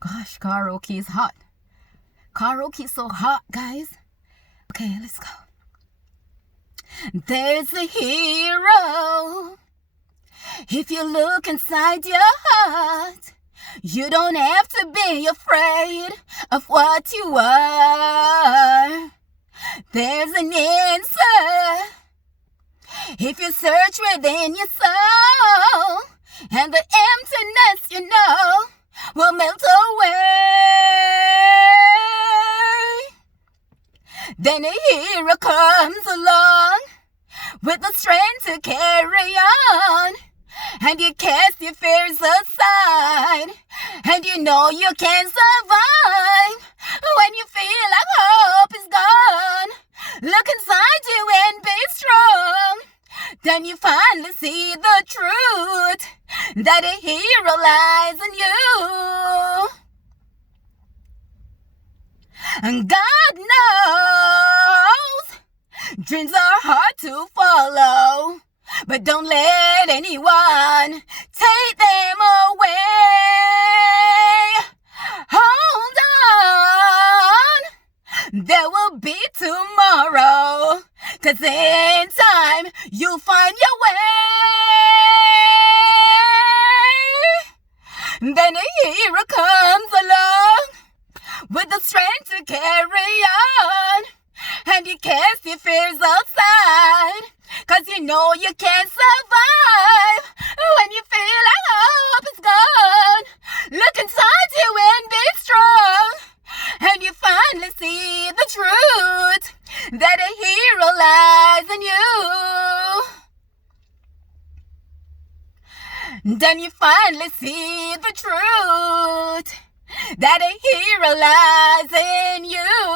Gosh, karaoke is hot. Karaoke is so hot, guys. Okay, let's go. There's a hero. If you look inside your heart, you don't have to be afraid of what you are. There's an answer. If you search within your soul, and the emptiness you know will melt away. Then a hero comes along with the strength to carry on, and you cast your fears aside, and you know you can survive. When you feel like hope is gone, look inside you and be strong. Then you finally see the truth, that a hero lies in you. And God knows dreams are hard to follow, but don't let anyone take them away. Hold on, there will be tomorrow, 'cause in time you'll find your way. Then a hero comes along with the strength to carry on, and you cast your fears outside, 'cause you know you can survive. When you feel like hope is gone, look inside you and be strong, and you finally see the truth, that a hero lies in you. Then you finally see the truth, that a hero lies in you.